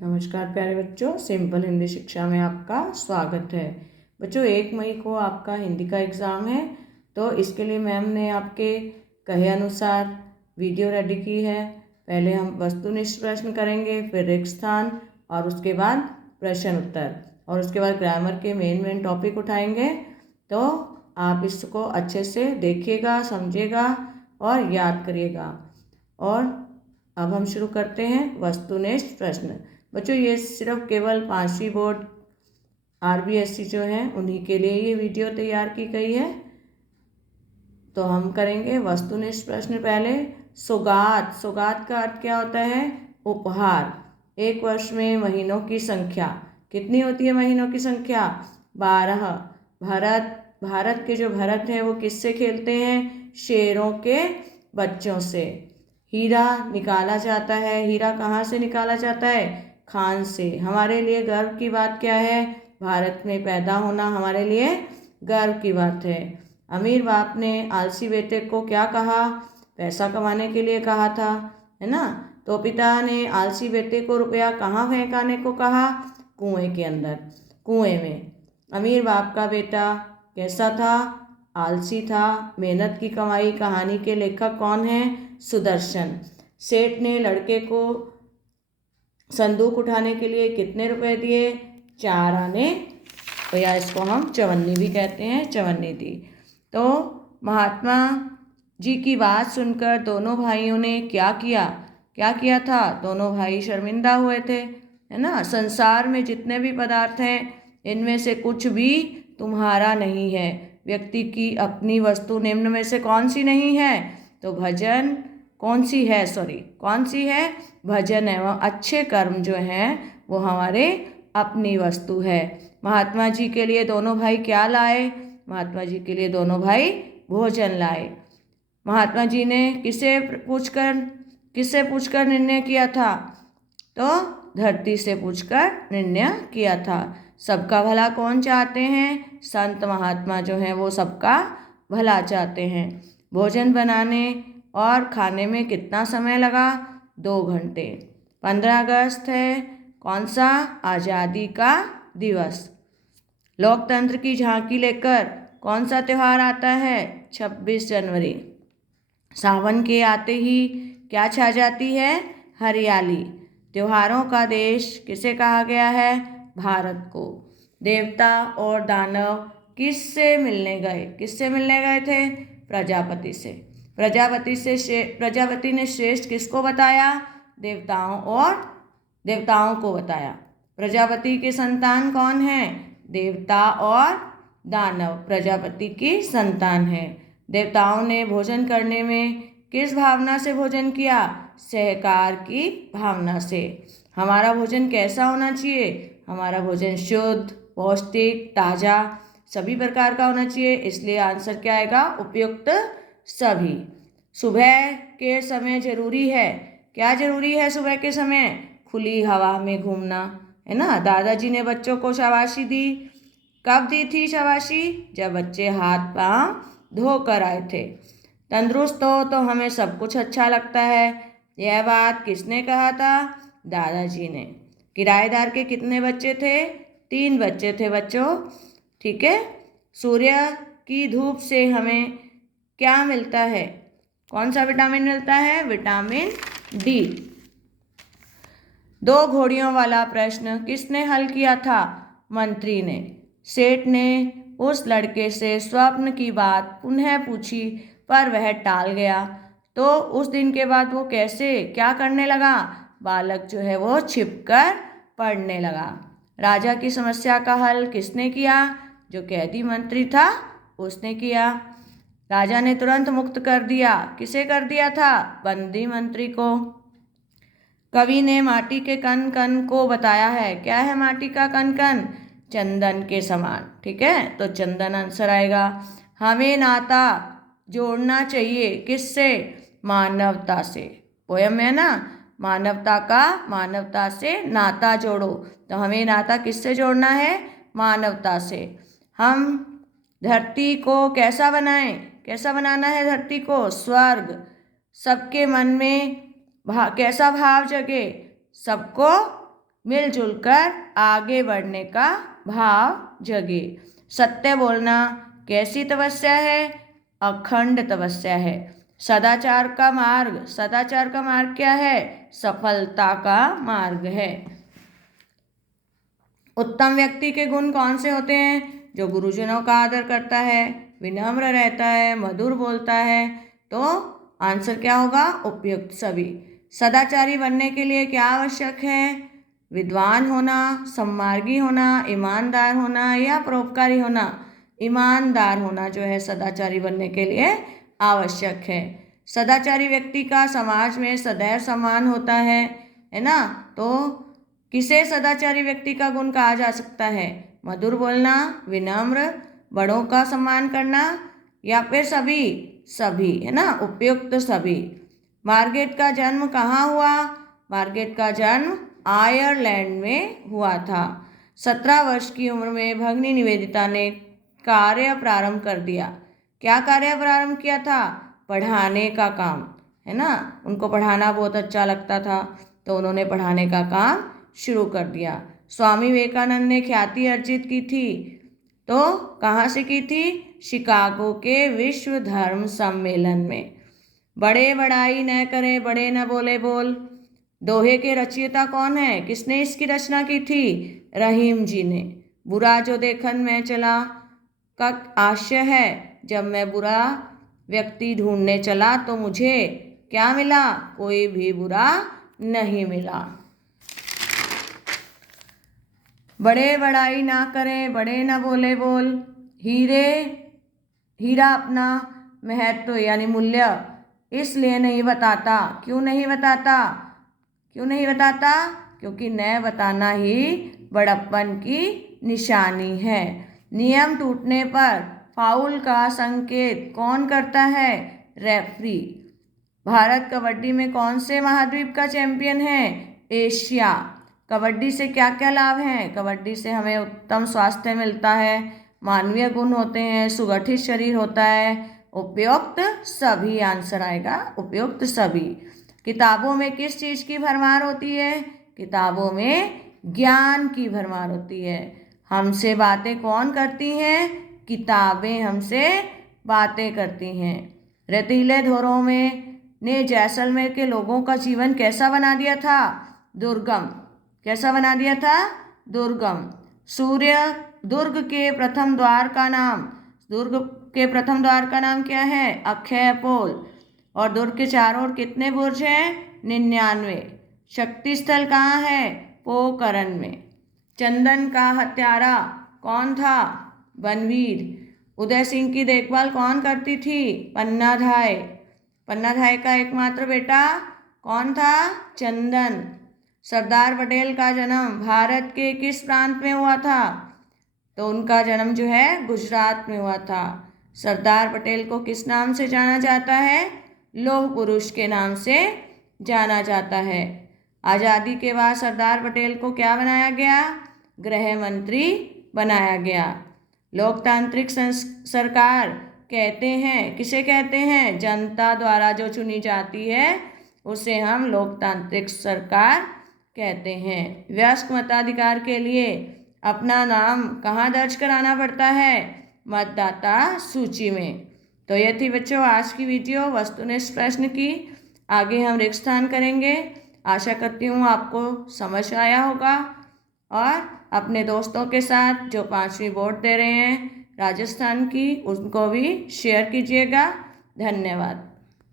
नमस्कार प्यारे बच्चों, सिंपल हिंदी शिक्षा में आपका स्वागत है। बच्चों 1 मई को आपका हिंदी का एग्ज़ाम है, तो इसके लिए मैम ने आपके कहे अनुसार वीडियो रेडी की है। पहले हम वस्तुनिष्ठ प्रश्न करेंगे, फिर रिक्त स्थान और उसके बाद प्रश्न उत्तर और उसके बाद ग्रामर के मेन टॉपिक उठाएंगे। तो आप इसको अच्छे से देखिएगा, समझिएगा और याद करिएगा। और अब हम शुरू करते हैं वस्तुनिष्ठ प्रश्न। बच्चों ये सिर्फ केवल 5वीं बोर्ड RBSC जो है उन्हीं के लिए ये वीडियो तैयार की गई है। तो हम करेंगे वस्तुनिष्ठ प्रश्न। पहले सौगात। सौगात का अर्थ क्या होता है? उपहार। एक वर्ष में महीनों की संख्या कितनी होती है? महीनों की संख्या 12। भारत के जो भरत हैं वो किससे खेलते हैं? शेरों के बच्चों से। हीरा निकाला जाता है। हीरा कहाँ से निकाला जाता है? खान से। हमारे लिए गर्व की बात क्या है? भारत में पैदा होना हमारे लिए गर्व की बात है। अमीर बाप ने आलसी बेटे को क्या कहा? पैसा कमाने के लिए कहा था, है ना। तो पिता ने आलसी बेटे को रुपया कहाँ फेंकाने को कहा? कुएं के अंदर, कुएं में। अमीर बाप का बेटा कैसा था? आलसी था। मेहनत की कमाई कहानी के लेखक कौन है? सुदर्शन। सेठ ने लड़के को संदूक उठाने के लिए कितने रुपए दिए? 4 आने, या इसको हम चवन्नी भी कहते हैं, चवन्नी दी। तो महात्मा जी की बात सुनकर दोनों भाइयों ने क्या किया? क्या किया था? दोनों भाई शर्मिंदा हुए थे, है ना। संसार में जितने भी पदार्थ हैं इनमें से कुछ भी तुम्हारा नहीं है। व्यक्ति की अपनी वस्तु निम्न में से कौन सी नहीं है? तो भजन कौन सी है? कौन सी है? भजन एवं अच्छे कर्म जो हैं वो हमारे अपनी वस्तु है। महात्मा जी के लिए दोनों भाई क्या लाए? महात्मा जी के लिए दोनों भाई भोजन लाए। महात्मा जी ने किससे पूछकर निर्णय किया था? तो धरती से पूछकर निर्णय किया था। सबका भला कौन चाहते हैं? संत महात्मा जो हैं वो सबका भला चाहते हैं। भोजन बनाने और खाने में कितना समय लगा? 2 घंटे। 15 अगस्त है कौन सा? आज़ादी का दिवस। लोकतंत्र की झांकी लेकर कौन सा त्यौहार आता है? 26 जनवरी। सावन के आते ही क्या छा जाती है? हरियाली। त्योहारों का देश किसे कहा गया है? भारत को। देवता और दानव किससे मिलने गए? किससे मिलने गए थे? प्रजापति से। प्रजापति ने श्रेष्ठ किसको बताया? देवताओं को बताया। प्रजापति के संतान कौन है? देवता और दानव प्रजापति की संतान है। देवताओं ने भोजन करने में किस भावना से भोजन किया? सहकार की भावना से। हमारा भोजन कैसा होना चाहिए? हमारा भोजन शुद्ध, पौष्टिक, ताज़ा सभी प्रकार का होना चाहिए। इसलिए आंसर क्या आएगा? उपयुक्त सभी। सुबह के समय जरूरी है। क्या जरूरी है सुबह के समय? खुली हवा में घूमना, है ना। दादाजी ने बच्चों को शाबाशी दी। कब दी थी शाबाशी? जब बच्चे हाथ पांव धोकर आए थे। तंदुरुस्त हो तो हमें सब कुछ अच्छा लगता है। यह बात किसने कहा था? दादाजी ने। किराएदार के कितने बच्चे थे? 3 बच्चे थे बच्चों, ठीक है। सूर्य की धूप से हमें क्या मिलता है? कौन सा विटामिन मिलता है? Vitamin D. 2 घोड़ियों वाला प्रश्न किसने हल किया था? मंत्री ने। सेठ ने उस लड़के से स्वप्न की बात पुनः पूछी पर वह टाल गया। तो उस दिन के बाद वो क्या करने लगा? बालक जो है वो छिपकर पढ़ने लगा। राजा की समस्या का हल किसने किया? जो कैदी मंत्री था उसने किया। राजा ने तुरंत मुक्त कर दिया। किसे कर दिया था? बंदी मंत्री को। कवि ने माटी के कण कण को बताया है। क्या है माटी का कण कण? चंदन के समान, ठीक है। तो चंदन आंसर आएगा। हमें नाता जोड़ना चाहिए किससे? मानवता से। पोयम है ना, मानवता से नाता जोड़ो। तो हमें नाता किससे जोड़ना है? मानवता से। हम धरती को कैसा बनाएं? कैसा बनाना है धरती को? स्वर्ग। सबके मन में कैसा भाव जगे? सबको मिलजुल कर आगे बढ़ने का भाव जगे। सत्य बोलना कैसी तपस्या है? अखंड तपस्या है। सदाचार का मार्ग क्या है? सफलता का मार्ग है। उत्तम व्यक्ति के गुण कौन से होते हैं? जो गुरुजनों का आदर करता है, विनम्र रहता है, मधुर बोलता है। तो आंसर क्या होगा? उपयुक्त सभी। सदाचारी बनने के लिए क्या आवश्यक है? विद्वान होना, सम्मार्गी होना, ईमानदार होना या परोपकारी होना? ईमानदार होना जो है सदाचारी बनने के लिए आवश्यक है। सदाचारी व्यक्ति का समाज में सदैव सम्मान होता है ना? तो किसे सदाचारी व्यक्ति का गुण कहा जा सकता है? मधुर बोलना, विनम्र, बड़ों का सम्मान करना या फिर सभी है ना? उपयुक्त सभी। मार्गरेट का जन्म कहाँ हुआ? मार्गरेट का जन्म आयरलैंड में हुआ था। 17 वर्ष की उम्र में भगिनी निवेदिता ने कार्य प्रारंभ कर दिया। क्या कार्य प्रारंभ किया था? पढ़ाने का काम, है ना? उनको पढ़ाना बहुत अच्छा लगता था, तो उन्होंने पढ़ाने का काम शुरू कर दिया। स्वामी विवेकानंद ने ख्याति अर्जित की थी, तो कहाँ से की थी? शिकागो के विश्व धर्म सम्मेलन में। बड़े बड़ाई न करे, बड़े न बोले बोल। दोहे के रचयिता कौन है? किसने इसकी रचना की थी? रहीम जी ने। बुरा जो देखन में चला का आशय है, जब मैं बुरा व्यक्ति ढूंढने चला तो मुझे क्या मिला? कोई भी बुरा नहीं मिला। बड़े बड़ाई ना करें, बड़े ना बोले बोल। हीरा अपना महत्व यानी मूल्य इसलिए नहीं बताता। क्यों नहीं बताता? क्योंकि न बताना ही बड़प्पन की निशानी है। नियम टूटने पर फाउल का संकेत कौन करता है? रेफरी। भारत कबड्डी में कौन से महाद्वीप का चैंपियन है? एशिया। कबड्डी से क्या क्या लाभ हैं? कबड्डी से हमें उत्तम स्वास्थ्य मिलता है, मानवीय गुण होते हैं, सुगठित शरीर होता है। उपयुक्त सभी आंसर आएगा, उपयुक्त सभी। किताबों में किस चीज़ की भरमार होती है? किताबों में ज्ञान की भरमार होती है। हमसे बातें कौन करती हैं? किताबें हमसे बातें करती हैं। रेतीले धोरों में ने जैसलमेर के लोगों का जीवन कैसा बना दिया था? दुर्गम। कैसा बना दिया था? दुर्गम। दुर्ग के प्रथम द्वार का नाम क्या है? अक्षय पोल। और दुर्ग के चारों ओर कितने बुर्ज हैं? 99। शक्ति स्थल कहाँ है? पोखरण में। चंदन का हत्यारा कौन था? बनवीर। उदय सिंह की देखभाल कौन करती थी? पन्नाधाय। पन्नाधाय का एकमात्र बेटा कौन था? चंदन। सरदार पटेल का जन्म भारत के किस प्रांत में हुआ था? तो उनका जन्म जो है गुजरात में हुआ था। सरदार पटेल को किस नाम से जाना जाता है? लौह पुरुष के नाम से जाना जाता है। आज़ादी के बाद सरदार पटेल को क्या बनाया गया? गृह मंत्री बनाया गया। लोकतांत्रिक सरकार कहते हैं, किसे कहते हैं? जनता द्वारा जो चुनी जाती है उसे हम लोकतांत्रिक सरकार कहते हैं। वयस्क मताधिकार के लिए अपना नाम कहाँ दर्ज कराना पड़ता है? मतदाता सूची में। तो ये थी बच्चों आज की वीडियो वस्तुनिष्ठ प्रश्न की। आगे हम रिक्त स्थान करेंगे। आशा करती हूँ आपको समझ आया होगा और अपने दोस्तों के साथ जो 5वीं बोर्ड दे रहे हैं राजस्थान की, उनको भी शेयर कीजिएगा। धन्यवाद।